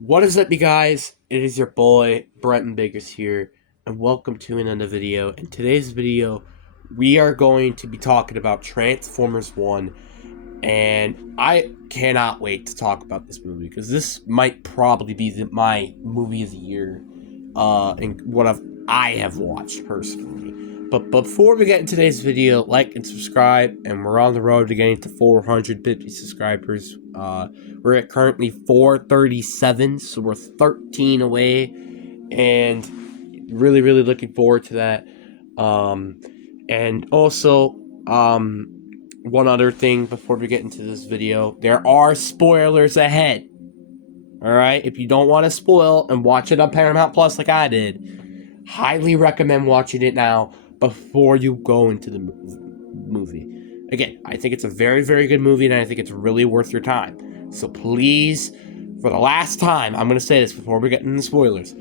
What is up, you guys? It is your boy, Brenton Biggers here, and welcome to another video. In today's video, we are going to be talking about Transformers 1, and I cannot wait to talk about this movie, because this might probably be my movie of the year, and I have watched, personally. But before we get into today's video, like and subscribe, and we're on the road to getting to 450 subscribers. We're at currently 437, so we're 13 away, and really, really looking forward to that. Um, and also, one other thing before we get into this video, there are spoilers ahead. All right, if you don't want to spoil and watch it on Paramount Plus like I did, highly recommend watching it now before you go into the movie. Again, I think it's a very, very good movie, and I think it's really worth your time. So please, for the last time, I'm going to say this before we get into the spoilers.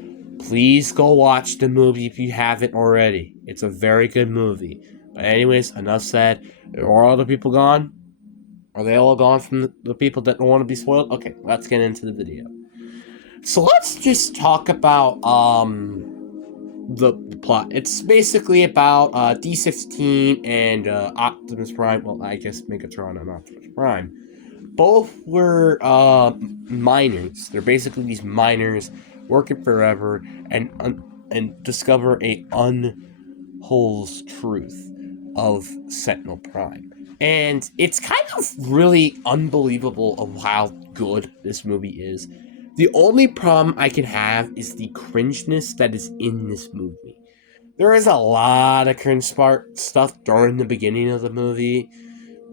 Please go watch the movie if you haven't already. It's a very good movie. But anyways, enough said. Are all the people gone? Are they all gone from the people that don't want to be spoiled? Okay, let's get into the video. So let's just talk about the plot. It's basically about D16 and Optimus Prime. Well, I guess Megatron and Optimus Prime. Both were miners. They're basically these miners working forever and discover a unholes truth of Sentinel Prime. And it's kind of really unbelievable of how good this movie is. The only problem I can have is the cringeness that is in this movie. There is a lot of cringe stuff during the beginning of the movie,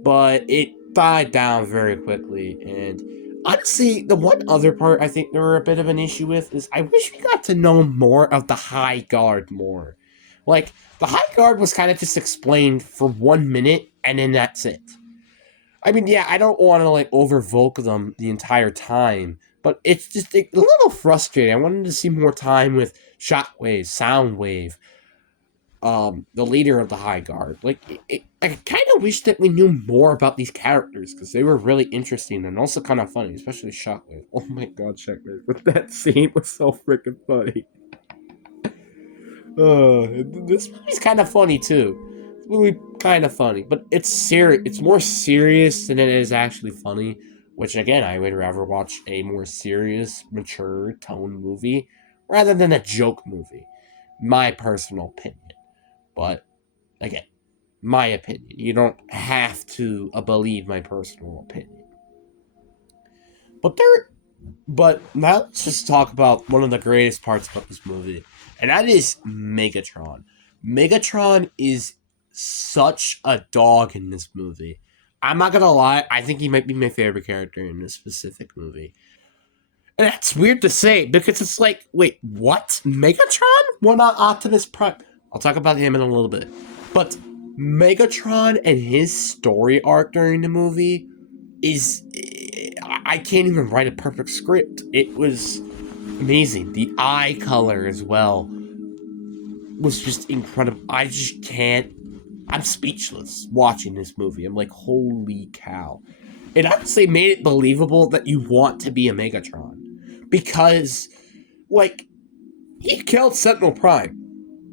but it died down very quickly. And honestly, the one other part I think there were a bit of an issue with is I wish we got to know more of the High Guard more. Like, the High Guard was kind of just explained for 1 minute, and then that's it. I mean, yeah, I don't want to like overvoke them the entire time, but it's just a little frustrating. I wanted to see more time with Shockwave, Soundwave, the leader of the High Guard. I kind of wish that we knew more about these characters because they were really interesting and also kind of funny, especially Shockwave. Oh my god, Shockwave! But that scene was so freaking funny. This movie's kind of funny too. This movie kind of funny, but it's serious. It's more serious than it is actually funny. Which again, I would rather watch a more serious, mature tone movie rather than a joke movie. My personal opinion. But again, my opinion. You don't have to believe my personal opinion. But now let's just talk about one of the greatest parts about this movie, and that is Megatron. Megatron is such a dog in this movie. I'm not gonna lie, I think he might be my favorite character in this specific movie. And that's weird to say because it's like, wait, what? Megatron? What not Optimus Prime? I'll talk about him in a little bit. But Megatron and his story arc during the movie is, I can't even write a perfect script. It was amazing. The eye color as well was just incredible. I just can't. I'm speechless watching this movie. I'm like, holy cow. It honestly made it believable that you want to be a Megatron. Because, like, he killed Sentinel Prime.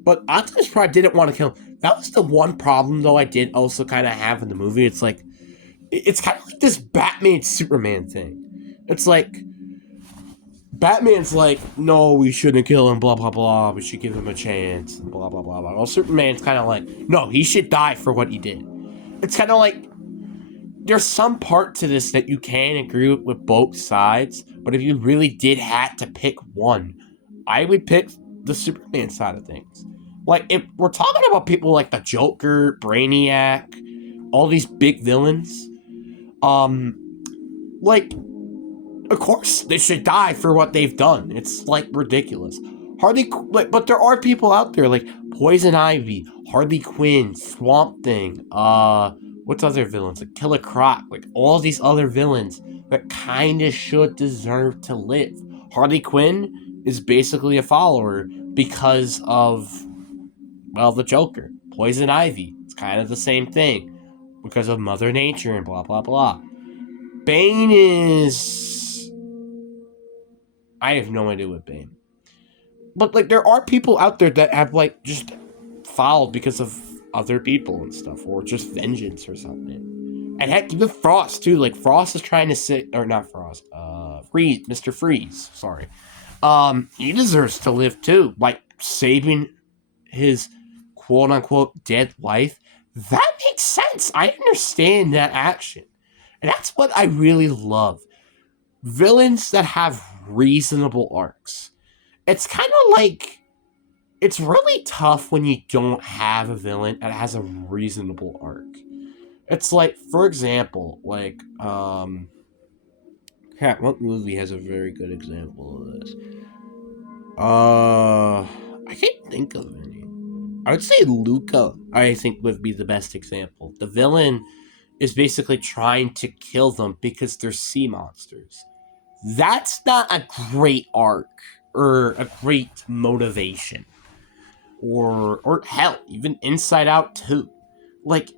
But Optimus Prime didn't want to kill him. That was the one problem, though, I did also kind of have in the movie. It's like, it's kind of like this Batman Superman thing. It's like Batman's like, no, we shouldn't kill him, blah blah blah. We should give him a chance, blah blah blah blah. Well, Superman's kind of like, no, he should die for what he did. It's kind of like there's some part to this that you can agree with both sides, but if you really did have to pick one, I would pick the Superman side of things. Like, if we're talking about people like the Joker, Brainiac, all these big villains, like, of course they should die for what they've done. It's like ridiculous. But there are people out there like Poison Ivy, Harley Quinn, Swamp Thing, what's other villains like Killer Croc, like all these other villains that kind of should deserve to live. Harley Quinn is basically a follower because of, well, the Joker. Poison Ivy, it's kind of the same thing because of Mother Nature and blah blah blah. Bane is, I have no idea what Bane. But like, there are people out there that have like just fouled because of other people and stuff, or just vengeance or something. And heck, even Frost too. Like Frost is trying to sit, or not Frost, Freeze, Mr. Freeze. Sorry, he deserves to live too. Like saving his quote unquote dead wife. That makes sense. I understand that action, and that's what I really love. Villains that have reasonable arcs. It's kind of like it's really tough when you don't have a villain that has a reasonable arc. It's like, for example, like, what movie has a very good example of this? I can't think of any. I would say Luca, I think, would be the best example. The villain is basically trying to kill them because they're sea monsters. That's not a great arc or a great motivation. Or hell, even Inside Out 2. Like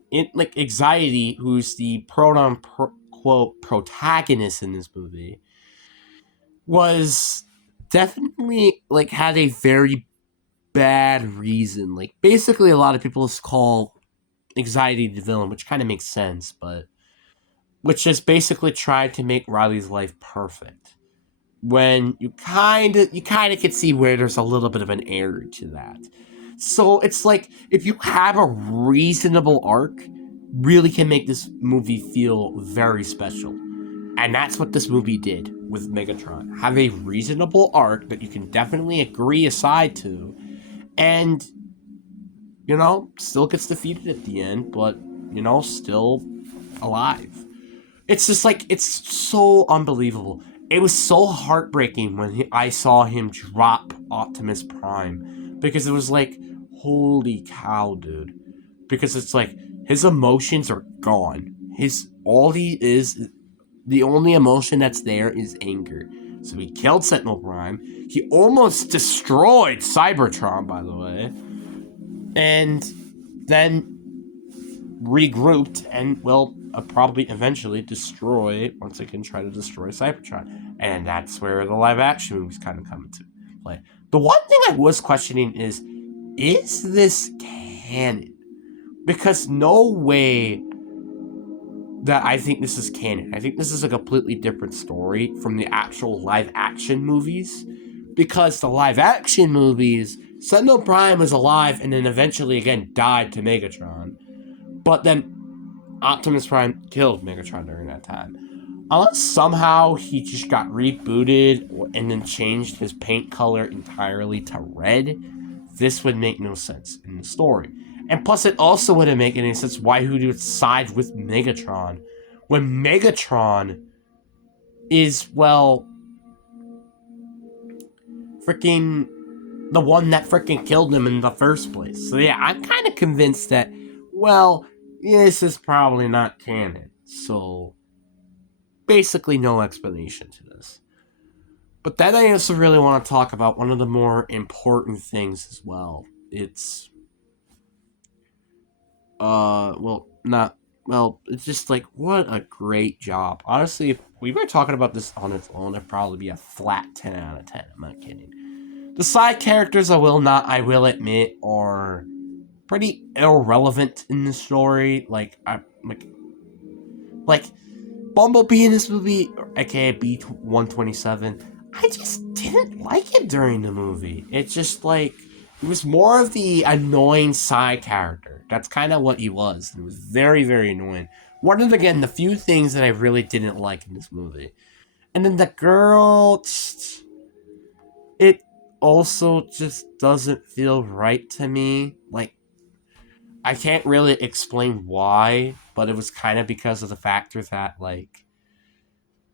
Anxiety, who's the quote protagonist in this movie, was definitely like had a very bad reason. Like basically a lot of people call Anxiety the villain, which kind of makes sense, but which just basically tried to make Riley's life perfect. When you kind of can see where there's a little bit of an error to that. So it's like if you have a reasonable arc, really can make this movie feel very special. And that's what this movie did with Megatron. Have a reasonable arc that you can definitely agree aside to, and still gets defeated at the end, but still alive. It's just like it's so unbelievable. It was so heartbreaking when I saw him drop Optimus Prime, because it was like, holy cow, dude. Because it's like his emotions are gone. The only emotion that's there is anger. So he killed Sentinel Prime. He almost destroyed Cybertron, by the way, and then regrouped and will probably eventually once again try to destroy Cybertron. And that's where the live action movies kind of come into play. The one thing I was questioning is this canon? Because no way that I think this is canon. I think this is a completely different story from the actual live action movies. Because the live action movies, Sentinel Prime was alive and then eventually again died to Megatron. But then Optimus Prime killed Megatron during that time. Unless somehow he just got rebooted and then changed his paint color entirely to red, this would make no sense in the story. And plus, it also wouldn't make any sense why he would side with Megatron when Megatron is, well, freaking the one that freaking killed him in the first place. So yeah, I'm kind of convinced that, well, this is probably not canon. So basically no explanation to this. But then I also really want to talk about one of the more important things as well. It's it's just like, what a great job. Honestly, if we were talking about this on its own, it'd probably be a flat 10 out of 10. I'm not kidding. The side characters, I will admit, are pretty irrelevant in the story. Like Bumblebee in this movie, aka B-127, I just didn't like it during the movie. It's just like, it was more of the annoying side character. That's kind of what he was. It was very, very annoying. One of, again, the few things that I really didn't like in this movie. And then the girl, it also just doesn't feel right to me. Like, I can't really explain why, but it was kind of because of the factor that, like,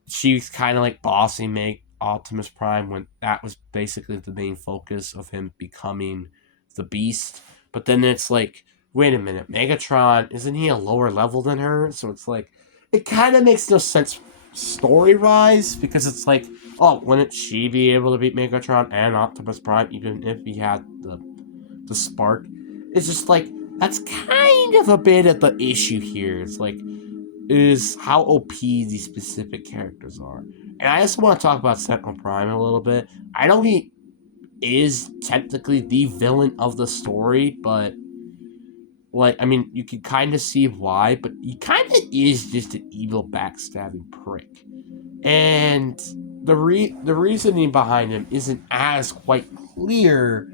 she's kind of like bossy make Optimus Prime when that was basically the main focus of him becoming the Beast. But then it's like, wait a minute, Megatron, isn't he a lower level than her? So it's like, it kind of makes no sense story-wise, because it's like, oh, wouldn't she be able to beat Megatron and Optimus Prime even if he had the spark? It's just like, that's kind of a bit of the issue here. It's like, is how OP these specific characters are. And I also want to talk about Sentinel Prime a little bit. I know he is technically the villain of the story, but like, I mean, you can kind of see why, but he kind of is just an evil, backstabbing prick. And the reasoning behind him isn't as quite clear,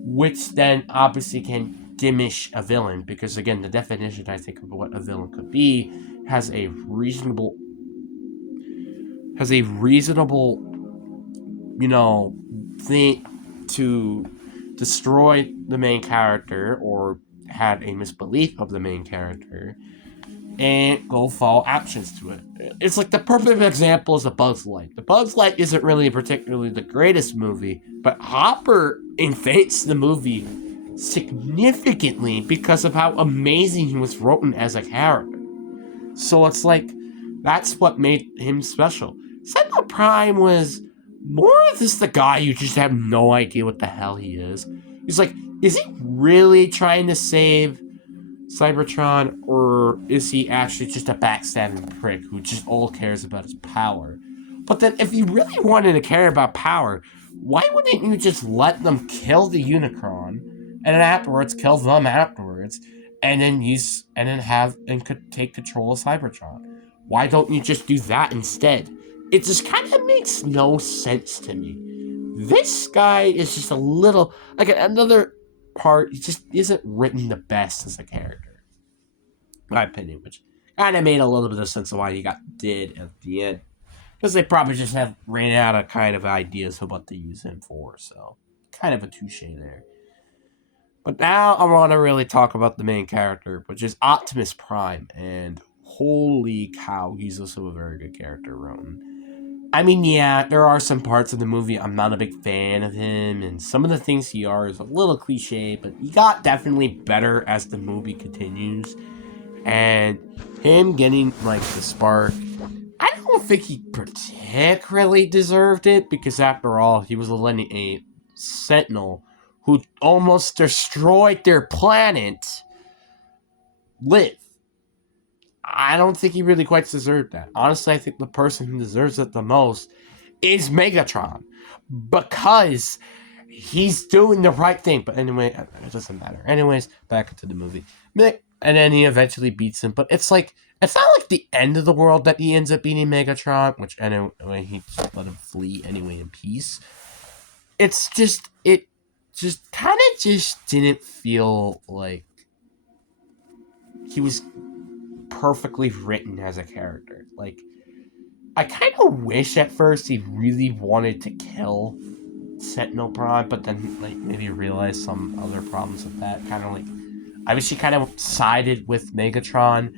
which then obviously can diminish a villain, because again, the definition I think of what a villain could be has a reasonable you know, thing to destroy the main character or had a misbelief of the main character and go follow actions to it. It's like the perfect example is The Bug's Life. The Bug's Life isn't really particularly the greatest movie, but Hopper invades the movie significantly because of how amazing he was written as a character. So it's like, that's what made him special. Sentinel Prime was more of just the guy you just have no idea what the hell he is. He's like, is he really trying to save Cybertron, or is he actually just a backstabbing prick who just all cares about his power? But then, if you really wanted to care about power, why wouldn't you just let them kill the Unicron, and then afterwards kill them afterwards, and then could take control of Cybertron? Why don't you just do that instead? It just kind of makes no sense to me. This guy is just a little like another part. He just isn't written the best as a character, in my opinion, which kind of made a little bit of sense of why he got dead at the end, because they probably just have ran out of kind of ideas of what to use him for. So kind of a touche there. But now I want to really talk about the main character, which is Optimus Prime, and holy cow, he's also a very good character, Rowan. I mean, yeah, there are some parts of the movie I'm not a big fan of him, and some of the things he are is a little cliche, but he got definitely better as the movie continues. And him getting, like, the spark, I don't think he particularly deserved it, because after all, he was letting a Sentinel who almost destroyed their planet live. I don't think he really quite deserved that. Honestly, I think the person who deserves it the most is Megatron, because he's doing the right thing. But anyway, it doesn't matter. Anyways, back into the movie. And then he eventually beats him. But it's like, it's not like the end of the world that he ends up beating Megatron, which anyway, he just let him flee anyway in peace. It's just, it just kind of just didn't feel like he was perfectly written as a character. Like, I kind of wish at first he really wanted to kill Sentinel Prime, but then like maybe realized some other problems with that. Kind of like, I wish he kind of sided with Megatron,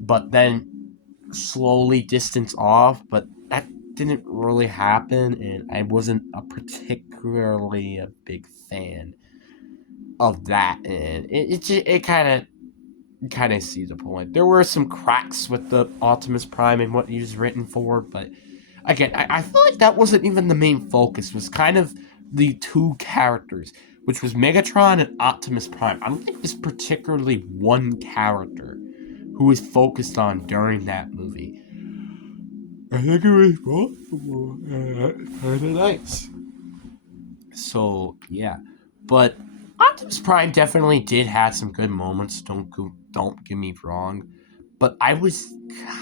but then slowly distanced off. But that didn't really happen, and I wasn't a particularly a big fan of that. And it kind of see the point. There were some cracks with the Optimus Prime and what he was written for, but again, I feel like that wasn't even the main focus. It was kind of the two characters, which was Megatron and Optimus Prime. I don't think there's particularly one character who was focused on during that movie. I think it was possible. Kind of nice. So yeah, but Optimus Prime definitely did have some good moments. Don't get me wrong, but I was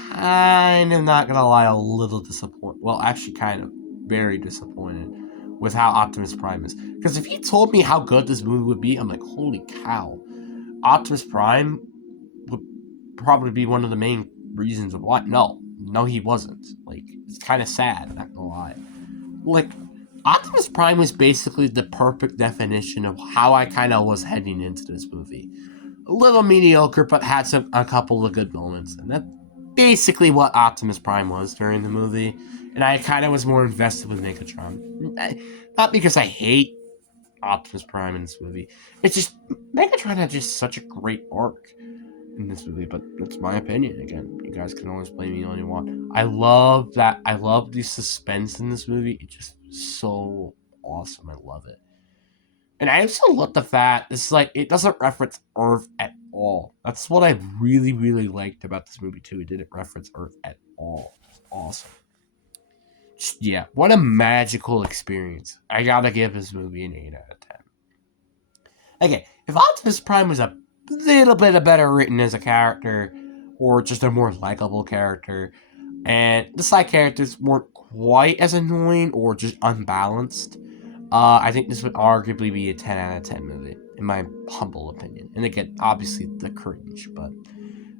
kind of, not gonna lie, a little disappointed. Well, actually, kind of very disappointed with how Optimus Prime is. Because if you told me how good this movie would be, I'm like, holy cow, Optimus Prime would probably be one of the main reasons of why. No, he wasn't. Like, it's kind of sad. Not gonna lie. Like, Optimus Prime was basically the perfect definition of how I kind of was heading into this movie. A little mediocre, but had a couple of good moments, and that's basically what Optimus Prime was during the movie. And I kind of was more invested with Megatron, not because I hate Optimus Prime in this movie. It's just Megatron had just such a great arc in this movie, but that's my opinion. Again, you guys can always blame me all you want. I love that. I love the suspense in this movie. It's just so awesome. I love it. And I also love the fact it's like it doesn't reference Earth at all. That's what I really, really liked about this movie too. It didn't reference Earth at all. It's awesome. Yeah, what a magical experience. I gotta give this movie an 8 out of 10. Okay, if Optimus Prime was a little bit better written as a character, or just a more likable character, and the side characters weren't quite as annoying or just unbalanced, I think this would arguably be a 10 out of 10 movie, in my humble opinion. And again, obviously the cringe, but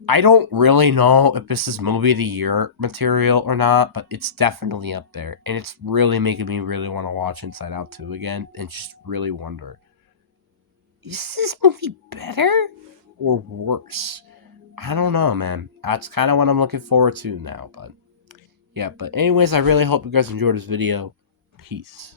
I don't really know if this is movie of the year material or not, but it's definitely up there. And it's really making me really want to watch Inside Out 2 again and just really wonder, is this movie better or worse? I don't know, man. That's kind of what I'm looking forward to now, but yeah, but anyways, I really hope you guys enjoyed this video. Peace.